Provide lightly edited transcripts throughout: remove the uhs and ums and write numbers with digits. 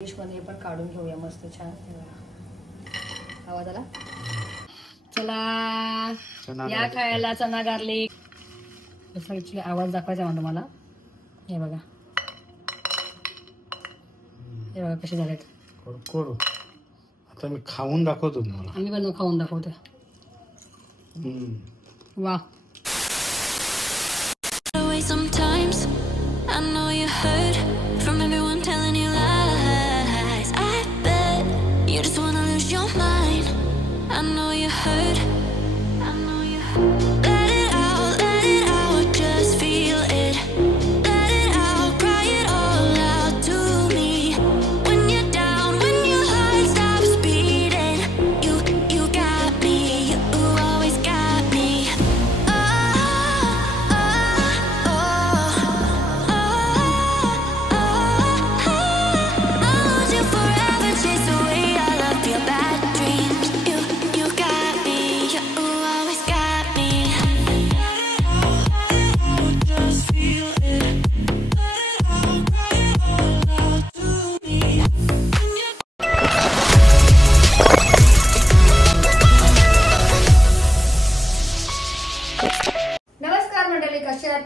डिशमध्ये पण काढून घेऊया मस्त छान. आवाज आला. चला या खायला चना गार्लिक. ॲक्च्युली आवाज दाखवायचा आहे तुम्हाला. हे बघा हे बघा कसे झालेत. आता मी खाऊन दाखवतो तुम्हाला. आम्ही पण खाऊन दाखवते. वा. Sometimes I know you heard from everyone telling you lies. I bet you just wanna lose your mind. I know you heard. I know you heard. Let it out, just feel it. Let it out, cry it all out to me. When you're down, when your heart stops beating, you got me, you always got me.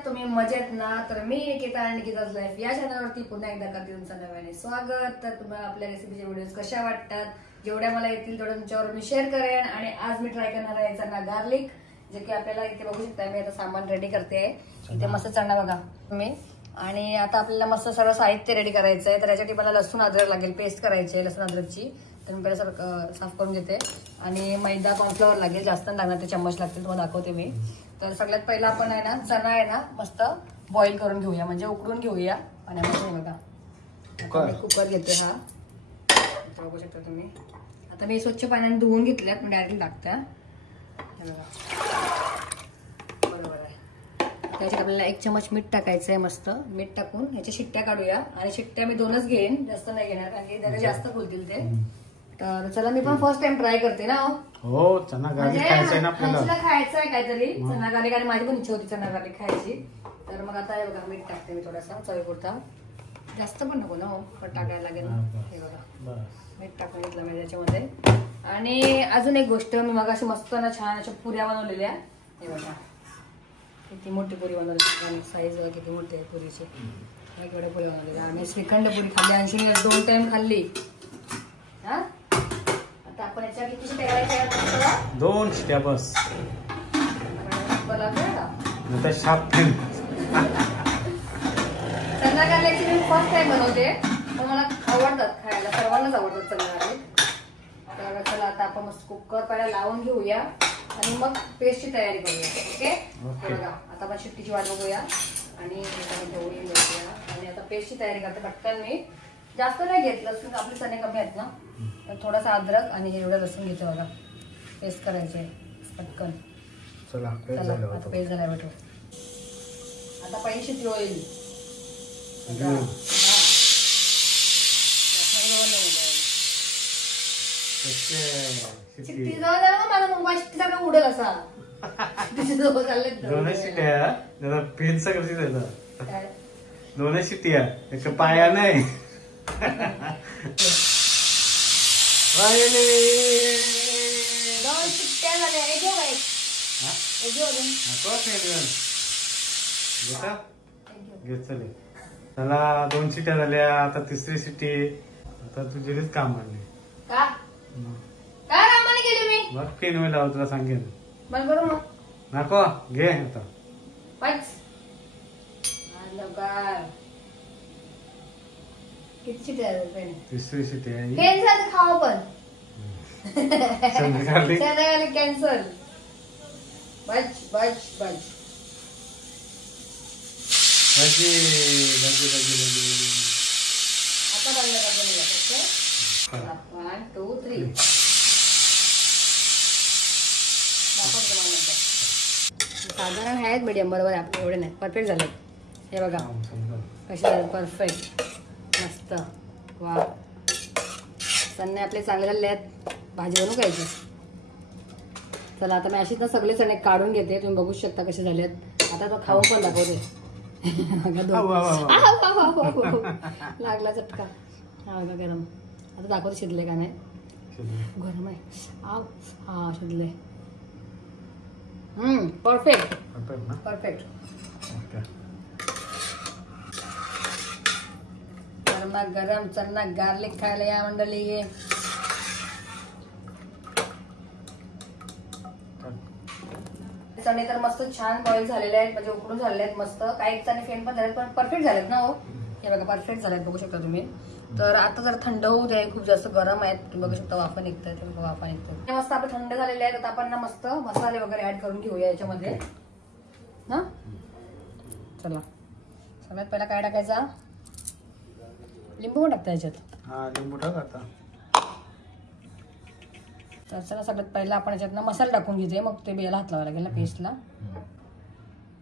तुम्ही मजेत ना. तर मी निकिता आणि Nikita's life या चॅनलवरती पुन्हा एकदा करते तुमचं नव्याने स्वागत. तर तुम्हाला आपल्या रेसिपीचे व्हिडिओज कशा वाटतात, जेवढ्या मला येतील तेवढ्या तुमच्यावर मी शेअर करेन. आणि आज मी ट्राय करणार आहे चना गार्लिक, जे की आपल्याला इथे बघू शकता. मी आता सामान रेडी करते. इथे मस्त चना बघा तुम्ही. आणि आता आपल्याला मस्त सर्व साहित्य रेडी करायचं आहे. तर यासाठी मला लसूण अद्रक लागेल, पेस्ट करायची आहे लसूण अद्रकची. तर मी पहिला सर साफ करून घेते. आणि मैदा कॉर्नफ्लॉवर लागेल, जास्त लागणार, ते चम्मच लागतील, तुम्हाला दाखवते मी. तर सगळ्यात पहिला आपण आहे ना चना आहे ना मस्त बॉईल करून घेऊया, म्हणजे उकडून घेऊया पाण्यामध्ये. बघा कुकर घेते. हा बघू शकता तुम्ही. आता मी स्वच्छ पाण्याने धुवून घेतल्यात, मी डायरेक्टली टाकते. बघा बरोबर आहे. त्याच्यात आपल्याला 1 चमच मीठ टाकायचं आहे. मस्त मीठ टाकून ह्याच्या शिट्ट्या काढूया. आणि शिट्ट्या मी 2च घेईन, जास्त नाही घेणार, कारण की त्याला जास्त बोलतील ते. तर चला मी पण फर्स्ट टाइम ट्राय करते ना. हो चना गार्लिक खायचं आहे ना आपल्याला. खायचं आहे काहीतरी चना गार्लिक. आणि माझी पण इच्छा होती चना गार्लिक खायची. तर मग आता हे बघा मीठ टाकते मी थोडासा चवीपुरता, जास्त पण नको ना हो, पण टाकायला लागेल. हे बघा मीठ टाकून घेतलं मी त्याच्यामध्ये. आणि अजून एक गोष्ट, मी मग अशी मस्त ना छान अशा पुऱ्या बनवलेल्या. हे बघा किती मोठी पुरी बनवली, साईज बघा किती मोठी आहे पुरीची. केवढ्या पुरी बनवलेल्या. आम्ही श्रीखंड पुरी खाल्ली, 80 2 टाइम खाल्ली. हा आता आपण याच्या किती शिट्ट्या करायच्या? 2 शिट्ट्या बस. शाप चना गार्लिकची मी फर्स्ट टाइम बनवते, पण मला आवडतात खायला, सर्वांनाच आवडतात चना गार्लिक. तर चला आता आपण मस्त कुकर पहिला लावून घेऊया आणि मग पेस्टची तयारी करूया. ओके बघा आता आपण शिट्टीची वाट बघूया आणि ढवळून घेऊया. आणि आता पेस्टची तयारी करते पटकन. मी जास्त नाही घेतलं, लसूण आपले चणे कमी आहेत ना, तर थोडासा अद्रक आणि हे एवढं लसूण घेतो बघा. पेस्ट करायचे पटकन. चला आता पेस्ट झाला भेटू. आता पहिली शिट्टी होईल. शिट्टी जवळ मला मोबाईल शिट्टी सगळं उडेल असा. दोन शिट्ट्या जरा पेन सगळं दोन शिट्ट्या एक पाया नाही. शिट्ट्या झाल्या. चला 2 शिट्ट्या झाल्या. आता 3री शिट्टी. आता तुझेच काम आणले का? काय कामाने गेले मी? मग पेन होईल तुला सांगेन. बंद करू मग नको घे आता. किती शिट्ट्या झाल्या? 3री शिट्टी आहे. कॅन्सल खावा पण कॅन्सल. बच बच बच भाजी भाजी भाजी भाजी. आता बंद करतो. 1 2 3 साधारण आहेत मीडियम. बरोबर आहे आपले, एवढे नाही. परफेक्ट झाले. हे बघा कसे झाले, परफेक्ट मस्त. वा चणे आपले चांगले झाले आहेत. भाजी बनवू खायची. चला आता मी अशीच ना सगळे चणे काढून घेते. तुम्ही बघू शकता कसे झाले आहेत. आता तो खाऊन पण दाखवते. लागला चटका. हा बघा गरम. आता दाखवते शिजले का नाही. गरम आहे. आव हा शिजले. Perfect perfect. गरमा गरम चना गार्लिक खायला या मंडळी. चणे तर मस्त छान बॉईल झालेले आहेत, म्हणजे उकडून झालेले आहेत मस्त. काही चणे फेन पण झालेत, पण परफेक्ट झालेत ना हो. हे बघा परफेक्ट झालेत, बघू शकता तुम्ही. तर आता जर थंड होऊ दे, खूप जास्त गरम आहेत, तुम्ही बघू शकता वाफा निघतात. ते बघा वाफा निघतात मस्त. आपण थंड झालेले आहेत. आता आपण ना मस्त मसाले वगैरे ऍड करून घेऊया याच्यामध्ये. हा चला, सगळ्यात पहिला काय टाकायचा? लिंबू पण टाकता याच्यात. हा लिंबू टाक आता. तर चला, सगळ्यात पहिला आपण याच्यात ना मसाला टाकून घेते, मग ते बेला हात लावायला लागेल ना पेस्टला.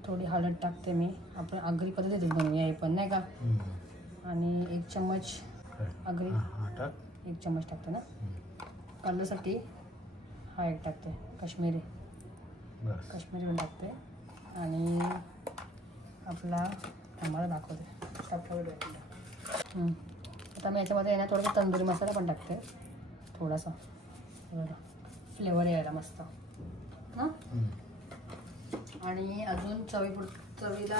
थोडी हळद टाकते मी. आपण आगरी पद्धतीत बनवूया हे पण, नाही का. आणि 1 चम्मच आगरी, 1 चम्मच टाकते ना. कलरसाठी हा 1 टाकते, कश्मीरी पण टाकते. आणि आपला आम्हाला दाखवते. आता मी याच्यामध्ये ना थोडासा तंदुरी मसाला पण टाकते, थोडासा फ्लेवर यायला मस्त ना. आणि अजून चवीला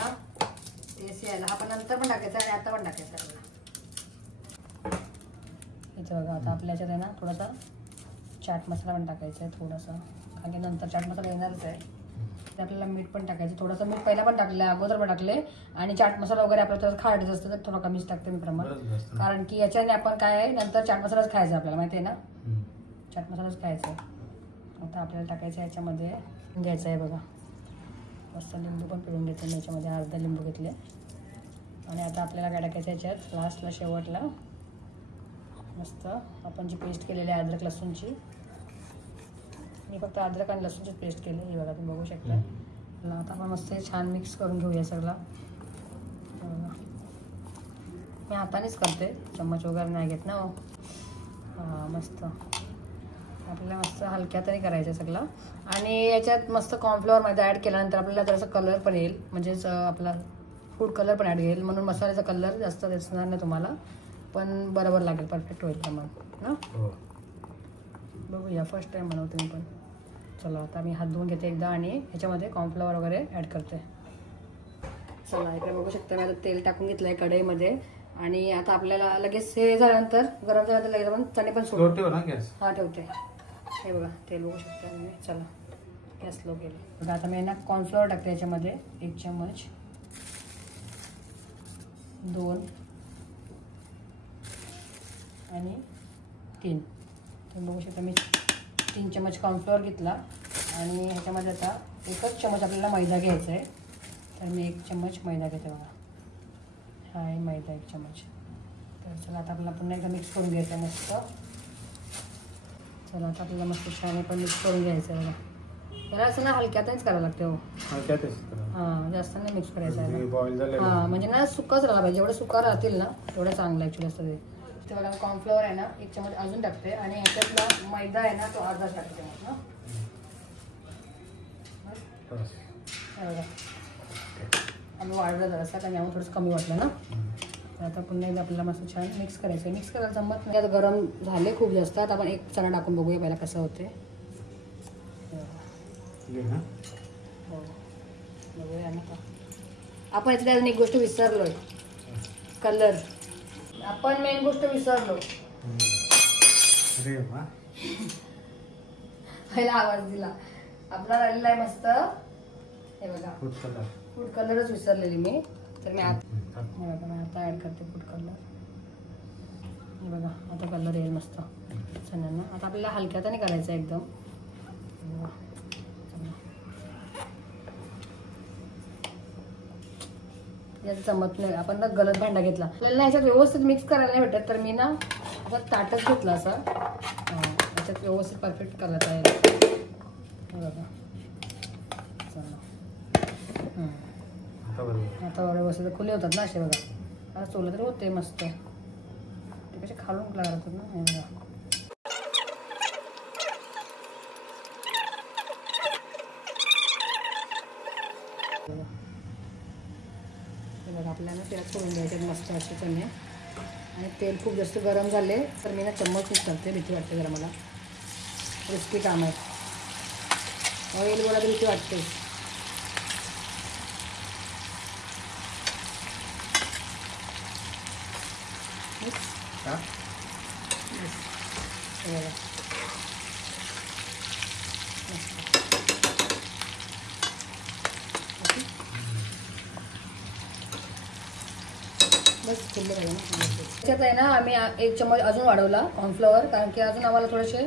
टेस्ट यायला आपण नंतर पण टाकायचं आणि आता पण टाकायचं. इथे बघा, आता आपल्या याच्यात आहे ना थोडासा चाट मसाला पण टाकायचा आहे थोडासा, कारण की नंतर चाट मसाला येणारच आहे. ते आपल्याला मीठ पण टाकायचं. थोडंसं मीठ पहिला पण टाकलं, अगोदर पण टाकले. आणि चाट मसाला वगैरे आपल्याला खायचं असतं तर थोडा कमीच टाकते मी प्रमाण, कारण की याच्याने आपण काय आहे नंतर चाट मसालाच खायचा आपल्याला, माहिती आहे ना. चाट मसालाच खायचा आहे. आता आपल्याला टाकायचं याच्यामध्ये घ्यायचं आहे बघा, मस्त लिंबू पण पिळून घेते मी याच्यामध्ये, अर्धा लिंबू घेतले. आणि आता आपल्याला काय टाकायचं याच्यात लास्टला शेवटला मस्त आपण जी पेस्ट केलेली आहे अद्रक लसूणची. मी फक्त अद्रक आणि लसूणचीच पेस्ट केली, हे बघा तुम्ही बघू शकता. आता आपण मस्त छान मिक्स करून घेऊया सगळं. मी हातानेच करते, चम्मच वगैरे नाही घेत ना. हां मस्त, आपल्याला मस्त हलक्या तरी करायचं सगळं. आणि याच्यात मस्त कॉर्नफ्लॉवर मध्ये ॲड केल्यानंतर आपल्याला थोडासा कलर पण येईल, म्हणजेच आपला फूड कलर पण ॲड येईल, म्हणून मसाल्याचा कलर जास्त दिसणार नाही तुम्हाला, पण बरोबर लागेल, परफेक्ट होईल प्रमाण ना. बघूया, फर्स्ट टाइम बनवते मी पण. चला, आता मी हात धुवून घेते एकदा आणि ह्याच्यामध्ये कॉर्नफ्लॉवर वगैरे ॲड करते. चला, इकडे बघू शकता मी आता तेल टाकून घेतलं आहे कढईमध्ये. आणि आता आपल्याला लगेच हे झाल्यानंतर गरम झाल्यानंतर लगेच आपण चणे पण सोडतो. हा ठेवते. हे बघा तेल बघू शकता मी. चला, गॅस लो केले बघा. आता मी ना कॉर्नफ्लॉवर टाकते याच्यामध्ये 1 चम्मच, 2 आणि 3. तुम्ही बघू शकता मी 3 चम्मच कॉर्नफ्लॉवर घेतला. आणि ह्याच्यामध्ये आता 1च चम्मच आपल्याला मैदा घ्यायचा आहे, तर मी 1 चम्मच मैदा घेते बघा. हा आहे मैदा 1 चम्मच. तर चला, आता आपल्याला पुन्हा एकदा मिक्स करून घ्यायचं आहे मस्त. चला, आता आपल्याला मस्त छान पण मिक्स करून घ्यायचं आहे बघा. त्याला असं ना हलक्यातच करावं लागतं हो. हां, जास्त नाही मिक्स करायचं आहे. हां, म्हणजे ना सुकाच राहिला पाहिजे. जेवढं सुका राहतील ना तेवढं चांगलं ॲक्च्युली असतं ते. ते बघा, कॉर्नफ्लॉवर आहे ना 1 चम्मच अजून टाकते. आणि ह्याच्यातला मैदा आहे ना तो अर्धा टाकते मग ना. बघा, आम्ही वाढलं जरासा, कारण यामुळे थोडंसं कमी वाटलं ना. तर आता पुन्हा एकदा आपल्याला मस्त छान मिक्स करायचं. मिक्स करायला जमत नाही, आता गरम झाले खूप जास्त. आता आपण 1 चणा टाकून बघूया पहिला कसं होते. हो, बघूया ना. आपण याच्यात अजून एक गोष्ट विसरलोय, कलर. आपण मेन गोष्ट विसरलो. पहिला आवाज दिला आपला राहिलेला आहे मस्त. हे बघा, फूड कलरच विसरलेली मी. तर मी आता ऍड करते फूड कलर. हे बघा, आता कलर येईल मस्त चण्यांना. आता आपल्याला हलक्यात नाही करायचं एकदम. याचं जमत नाही, आपण ना गलत भांडा घेतला. आपल्याला ह्याच्यात व्यवस्थित मिक्स करायला नाही भेटत, तर मी ना आता ताटच घेतला असा. याच्यात व्यवस्थित परफेक्ट करायचं आहे. बघा, चला. आता व्यवस्थित खुले होतात ना असे बघा. आता चोलं तरी होते मस्त. ते कसे खालून लागतात ना. हे बघा, आपल्याला त्याला सोडून द्यायचे मस्त असे चणे. आणि तेल खूप जास्त गरम झाले तर मी ना चम्मचच करते, भीती वाटते जरा मला, रिस्की काम आहे. ऑइल मला भीती वाटते. बस फुललं पाहिजे ना. त्याच्यात आहे ना आम्ही 1 चम्मच अजून वाढवला कॉर्नफ्लॉवर, कारण की अजून आम्हाला थोडेसे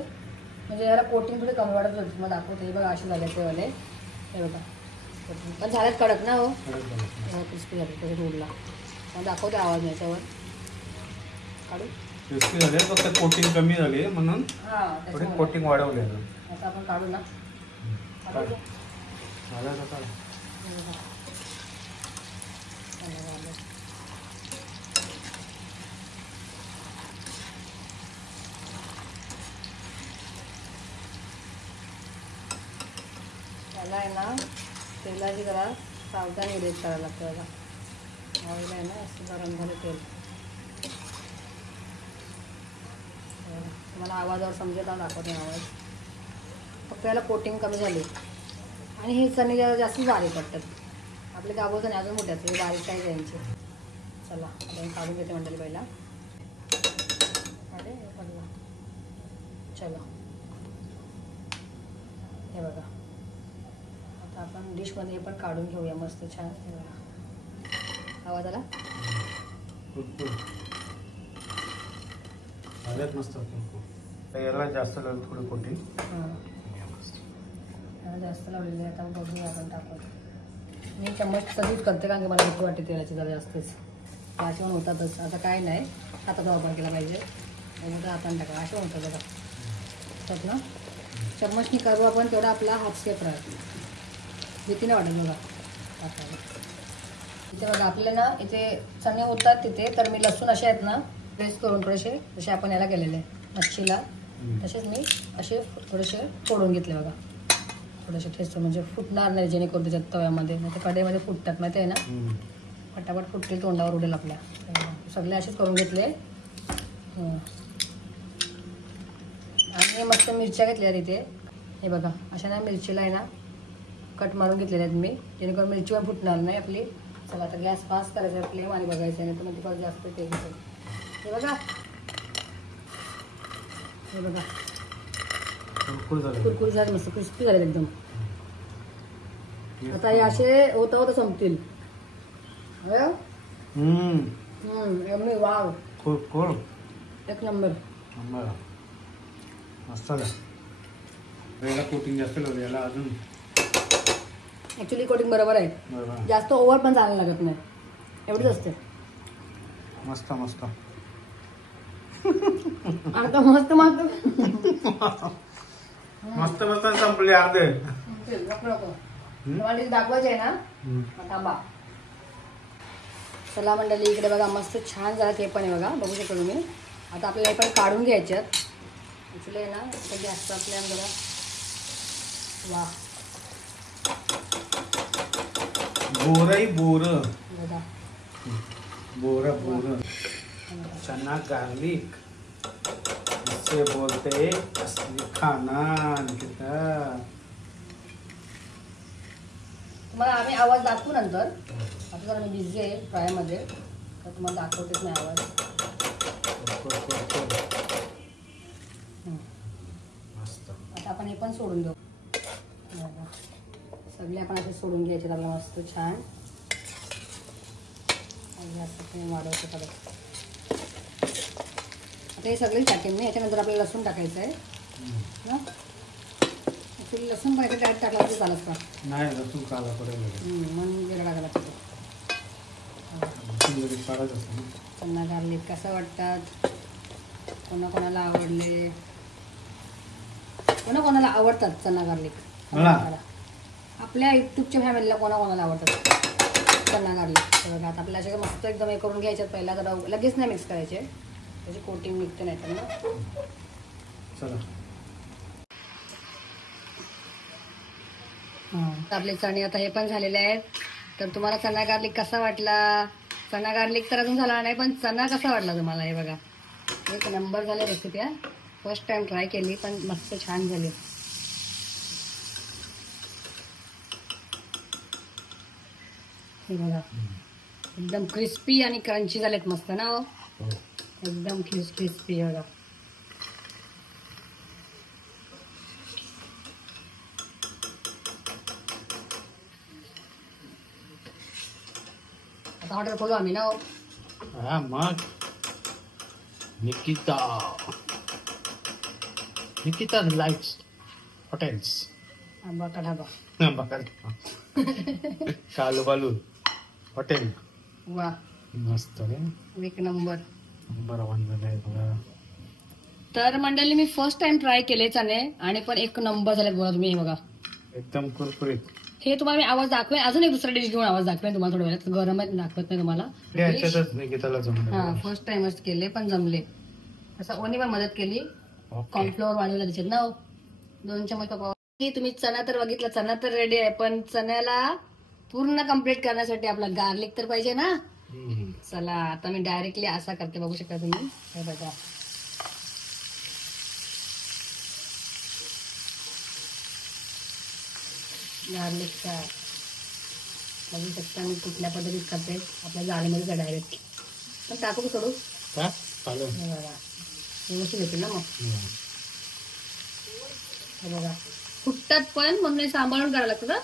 म्हणजे याला कोटिंग थोडी कमी वाढत होती. मला दाखवते, हे बघा असे झाले ते वाले, हे बघा पण झाल्यात कडक ना. हो क्रिस्पी झाले त्याच्यात उडला. मग दाखवते आवाज याच्यावर काढू. क्रिस्पी झाले फक्त कोटिंग कमी झाली म्हणून थोडी कोटिंग वाढवली. आता आपण काढू ना. त्याला आहे ना तेलाची जरा सावधानी रेट करायला लागतं. त्याला ऑइल आहे ना असं गरम झालं तेल. मला आवाजावर समजेल दाखवते आवाज. फक्त याला कोटिंग कमी झाली आणि हे चणे जरा जास्त बारीक वाटतात. आपले गाभो चणे अजून मोठे असतात, बारीक काय यांचे. चला आपण काढून घेते मंडळी पहिला. अरे पडला. चला हे बघा आता आपण डिशमध्ये पण काढून घेऊया मस्त छान. हे बघा आवाज आला. मस्त याला जास्त थोडी कोटिंग जास्त लावलेली आहे. आता बघूया आपण टाकून. मी चम्मच तशीच करते कारण की मला भीती वाटते तेलाची जरा जास्तच. असे पण होतातच. आता काय नाही, हाताचा वापर केला पाहिजे. तर आपण टाका असे होतात बघा होतात ना. चम्मचनी करू आपण तेवढा आपला हात सेफ राहतो. भीती नाही वाटत बघा टाकायला. इथे बघा आपल्याला ना इथे चणे होतात तिथे. तर मी लसूण असे आहेत ना प्रेस करून थोडेसे, जसे आपण याला केलेले मच्छीला तसेच मी असे थोडेसे फोडून घेतले बघा. थोडेसे ठेचतो म्हणजे फुटणार नाही, जेणेकरून त्याच्यात तव्यामध्ये नाही तर कढईमध्ये फुटतात माहिती आहे ना. फटाफट फुटतील, तोंडावर उडेल आपल्या. सगळे असेच करून घेतले. आणि मस्त मिरच्या घेतल्या तिथे. हे बघा अशा ना मिरचीला आहे ना कट मारून घेतलेल्या आहेत मी, जेणेकरून मिरची पण फुटणार नाही आपली. चला आता गॅस फास्ट करायचा, फ्लेम आणि बघायचं नाही तर मग ती जास्त तेल घेतो. हे बघा हे बघा कुरकुर झाले, मस्त क्रिस्पी झाले एकदम. आता हे असे होता होता संपतील. वाव एक नंबर. मस्त याला कोटिंग जास्त लावली. याला अजून ऍक्च्युली कोटिंग बरोबर आहे. जास्त ओव्हर पण चांगलं लागत नाही, एवढीच असते. मस्त मस्त आता मस्त मस्त मस्त मस्त संपले अर्धे. तुम्हाला दाखवायचे आहे ना थांबा. चला मंडळी इकडे बघा मस्त छान झालं. ते पण आहे बघा, बघू शकता तुम्ही. आता आपल्याला हे पण काढून घ्यायच्यात. ॲक्च्युली आहे ना सगळे असतं आपल्या जरा. वा बोरही बोर बघा बोर बोर चना गार्लिक इसे बोलते असली खाना. तुम्हाला आम्ही आवाज दाखवू नंतर. आता जरा मी बिझी आहे फ्रायमध्ये तर तुम्हाला दाखवतेच नाही आवाज. आता आपण हे पण सोडून देऊ. सगळे आपण असे सोडून घ्यायचे आपल्याला मस्त छान. वाढवतो परत. आता हे सगळे टाकेन मी. याच्यानंतर आपल्याला लसूण टाकायचं आहे ना. ॲक्च्युली लसूण पाहिजे डायरेक्ट टाकला तरी चालत का नाही. लसूण काला पडेल म्हणून वेगळा टाकायला लागतो. चना गार्लिक कसं वाटतात, कोणाकोणाला आवडले, कोणाकोणाला आवडतात चना गार्लिक. आपल्या युट्यूबच्या फॅमिलीला कोणाकोणाला आवडतात चना गार्लिक. बघा आता आपल्याला असे मस्त एकदम हे करून घ्यायच्यात. पहिला जरा लगेच नाही मिक्स करायचे, त्याची कोटिंग निघते नाही तर ना. चला आपले चणे आता हे पण झालेले आहेत. तर तुम्हाला चना गार्लिक कसा वाटला चना गार्लिक तर अजून झाला नाही, पण चना कसा वाटला तुम्हाला? हे बघा, एक नंबर झाले रेसिपी. फर्स्ट टाइम ट्राय केली, पण मस्त छान झाली. हे बघा, एकदम क्रिस्पी आणि क्रंची झालेत मस्त ना हो, एकदम क्रिस्पी. बघा आता ऑर्डर करू आम्ही ना हो. हा मग निकिता लाईक्स हॉटेल्स आंबा ढाबा. कालू बालू हॉटेल. वा, मस्त रे, एक नंबर. बरोबर. तर मंडळी, मी फर्स्ट टाइम ट्राय केले चणे आणि पण एक नंबर झाले बघा तुम्ही. बघा एकदम कुरकुरीत. हे तुम्हाला मी आवाज दाखवेन, अजून एक दुसरा डिश घेऊन आवाज दाखवेन तुम्हाला थोड्या वेळात. गरम आहे, दाखवत नाही तुम्हाला. हा, फर्स्ट टाइमच केले पण जमले. असं ओनी पण मदत केली, कॉर्नफ्लोअर वाढवला त्याच्यात ना 2 चमच. तुम्ही चणा तर बघितला, चणा तर रेडी आहे, पण चण्याला पूर्ण कम्प्लीट करण्यासाठी आपला गार्लिक तर पाहिजे ना. चला आता मी डायरेक्टली असा करते, बघू शकता तुम्ही. हे बघा, गार्लिकचा बघू शकता मी कुठल्या पद्धतीत करते. आपल्या जाळीमध्ये डायरेक्ट पण टाकू की सोडू? हे बघा, व्यवस्थित येतील ना मग. हे बघा, फुटतात पण म्हणून हे सांभाळून करावं लागतं ना.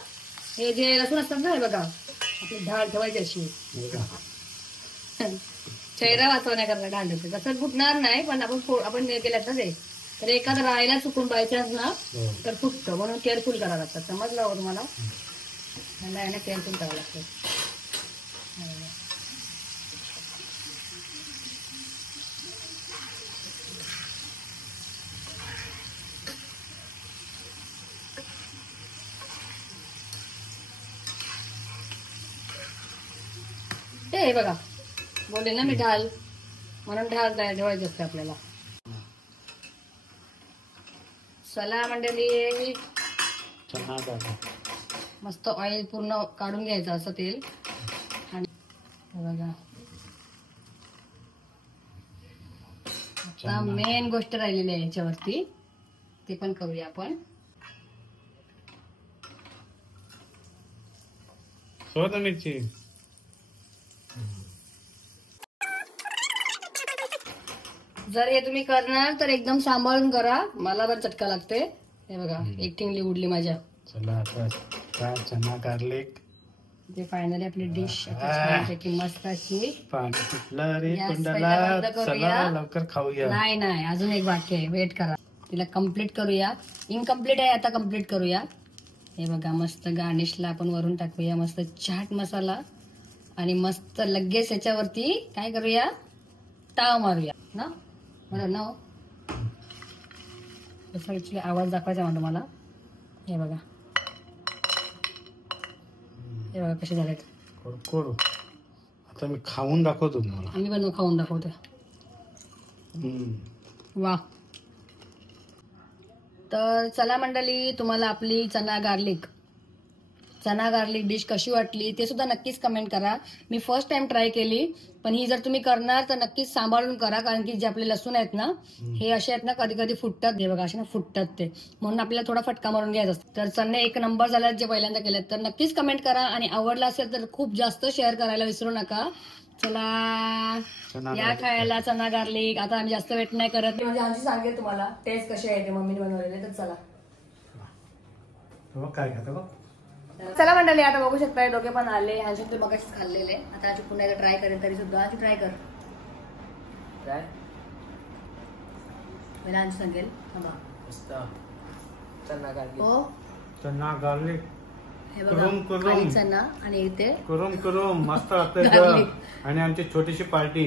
हे जे लसूण असतात ना, हे बघा, आपली ढाल ठेवायची अशी. चेहरा वाचवण्याकरता ढाल ठेवते. तसं फुटणार नाही, पण आपण केल्यात ना ते, तर एखादं राहायला चुकून बायचान्स ना तर फुटतं, म्हणून केअरफुल करावं लागतं. समजलं हो तुम्हाला? मला आहे ना केअरफुल करावं लागतं. हे बघा, बोलले ना मी ढाल, म्हणून ढाल ठेवायची असते आपल्याला. चला मंडळी, मस्त ऑइल पूर्ण काढून घ्यायचं असं तेल. आणि बघा, आता मेन गोष्ट राहिलेली आहे याच्यावरती, ते पण करूया आपण. मिरची जर हे तुम्ही करणार तर एकदम सांभाळून करा, मला पण चटका लागते. हे बघा, एक ठिंगली उडली माझ्या. चला आता चना गार्लिक, ते फायनली आपली डिश मस्त अशी. पाणी सुटलं रे तोंडाला, चला लवकर खाऊया. नाही, अजून एक बाकी आहे, वेट करा, तिला कम्प्लीट करूया. इनकम्प्लीट आहे, आता कम्प्लीट करूया. हे बघा, मस्त गार्निशला आपण वरून टाकूया मस्त चाट मसाला, आणि मस्त लगेच याच्यावरती काय करूया, ताव मारूया ना. बरं ना, ऍक्च्युली आवाज दाखवायचा मला तुम्हाला. हे बघा, हे बघा कसे झालेत. आता मी खाऊन दाखवतो तुम्हाला. आम्ही पण खाऊन दाखवतो. वा, तर चला मंडळी, तुम्हाला आपली चना गार्लिक डिश कशी वाटली ते सुद्धा नक्कीच कमेंट करा. मी फर्स्ट टाइम ट्राय केली, पण ही जर तुम्ही करणार तर नक्कीच सांभाळून करा, कारण की जे आपले लसूण आहेत ना, हे असे आहेत ना, कधी कधी फुटतात. हे बघा, असे ना फुटतात ते, म्हणून आपल्याला थोडा फटका मारून घ्यायचा असतो. तर चणे एक नंबर झाल्यात जे पहिल्यांदा केलेत, तर नक्कीच कमेंट करा, आणि आवडला असेल तर खूप जास्त शेअर करायला विसरू नका. चला या खायला चना गार्लिक. आता आम्ही जास्त वेट नाही करत, म्हणजे आमची सांगेल तुम्हाला टेस्ट कशी आहे ते मम्मीने बनवलेले. तर चला काय खातो. चला मंडळी, आता बघू शकता दोघे पण आले. ह्याची तुम्ही मगाशीच खाल्लेले, आता ह्याची पुन्हा एकदा ट्राय करेल. तरी सुद्धा ह्याची ट्राय कर, पहिला सांगेल. हो, चना गार्लिक, हे बघा, चना आणि इथे कुरुम मस्त लागतं. आणि आमची छोटीशी पार्टी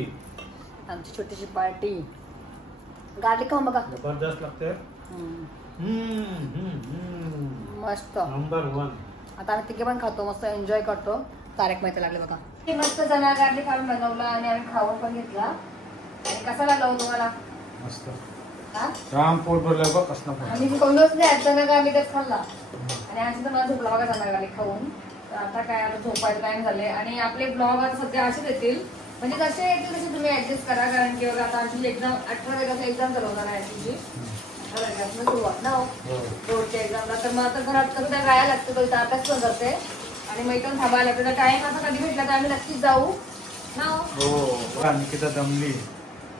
गार्लिक खाऊन बघा, जबरदस्त लागते, मस्त नंबर 1. आता आम्ही तिघे पण खातो, मस्त एन्जॉय करतो. तारक मेहता लागले बघा. मस्त चना गार्लिक काढून बनवला आणि आम्ही खाऊन पण घेतला. आणि कसा लागला हो तुम्हाला? मस्त, राम पोट भरलं बघ. कसं आम्ही कोणतंच नाही, चना गार्लिकच खाल्ला. आणि आज तर मला झोपला बघा चना गार्लिक खाऊन. तर आता काय आता झोपायचं टाइम झाले आणि आपले ब्लॉग आता सध्या असेच येतील म्हणजे जसे येतील तसे तुम्ही ऍडजस्ट करा कारण की बघा आता आमची एक्झाम 18 वाजता एक्झाम चालू होणार आहे तुझी 18 वाजता सुरुवात ना बोर्डच्या एक्झामला तर मग आता घरात कसं त्या गाया लागतं तर अभ्यास पण करते आणि मग इथून थांबायला लागतं तर टाइम आता कधी भेटला तर आम्ही नक्कीच जाऊ ना हो निकिता दमली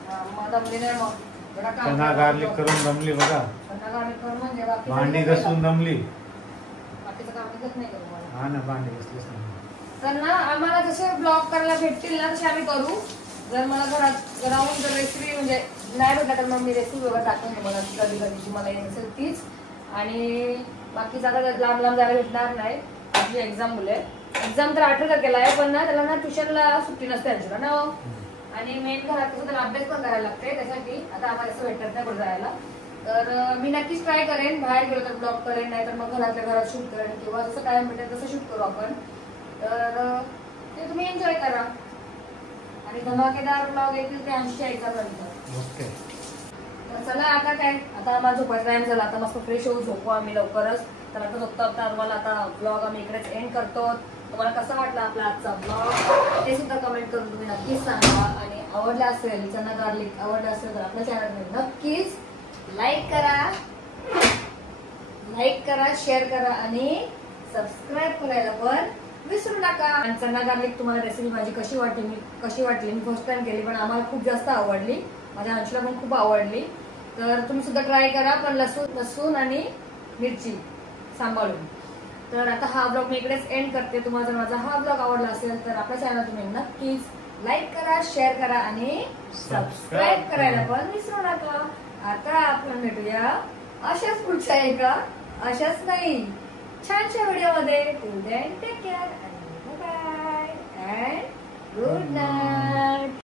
मग दमली नाही मग चना गार्लिक करून दमली बघा चना गार्लिक करून म्हणजे बाकी भांडी घासून दमली बाकीचं काम नाही करू मला हा ना भांडी घासलीच नाही तर ना आम्हाला जसे ब्लॉग करायला भेटतील ना तसे आम्ही करू जर मला घरात राहून जर रेसिपी म्हणजे नाही भेटला तर मग मी रेसिपी वगैरे दाखवून मला कधी कधीची मला येत असेल तीच आणि बाकी जागा लांब लांब जायला भेटणार नाही आपली एक्झाम मुले एक्झाम तर 18 तारखेला आहे पण ना त्याला ना ट्युशनला सुट्टी नसते आमच्याला ना आणि मेन घरात कसं त्याला अभ्यास पण करायला लागते त्यासाठी आता आम्हाला असं भेटत नाही कुठे जायला तर मी नक्कीच ट्राय करेन बाहेर गेलो तर ब्लॉग करेन नाही तर मग घरातल्या घरात शूट करेन किंवा जसं टाइम भेटेल तसं शूट करू आपण तर ते तुम्ही एन्जॉय करा आणि धमाकेदार ब्लॉग येतील ते आमच्या एक्झाम नंतर ओके तर चला आता काय आता माझा झोपायचा टाइम झाला आता मस्त फ्रेश होऊ झोपू आम्ही लवकरच तर आता झोपता तुम्हाला आता ब्लॉग आम्ही इकडेच एंड करतो तुम्हाला कसा वाटला आपला आजचा ब्लॉग ते सुद्धा कमेंट करून तुम्ही नक्कीच सांगा आणि आवडला असेल चना गार्लिक आवडला असेल तर आपल्या चॅनलमध्ये नक्कीच लाईक करा शेअर करा आणि सबस्क्राईब करायला पण विसरू नका आणि चना गार्लिक तुम्हाला रेसिपी माझी कशी वाटली मी फर्स्ट टाइम केली पण आम्हाला खूप जास्त आवडली माझ्या अंशला पण खूप आवडली तर तुम्ही सुद्धा ट्राय करा पण लसूण आणि मिरची सांभाळून तर आता हा ब्लॉग मी इकडेच एंड करते तुम्हाला जर माझा हा ब्लॉग आवडला असेल तर आपल्या चॅनल तुम्ही नक्कीच लाईक करा शेअर करा आणि सबस्क्राईब करायला पण विसरू नका आता आपण भेटूया अशाच पुढच्या एका अशाच नाही छानशा व्हिडिओमध्ये till then take care bye bye and good night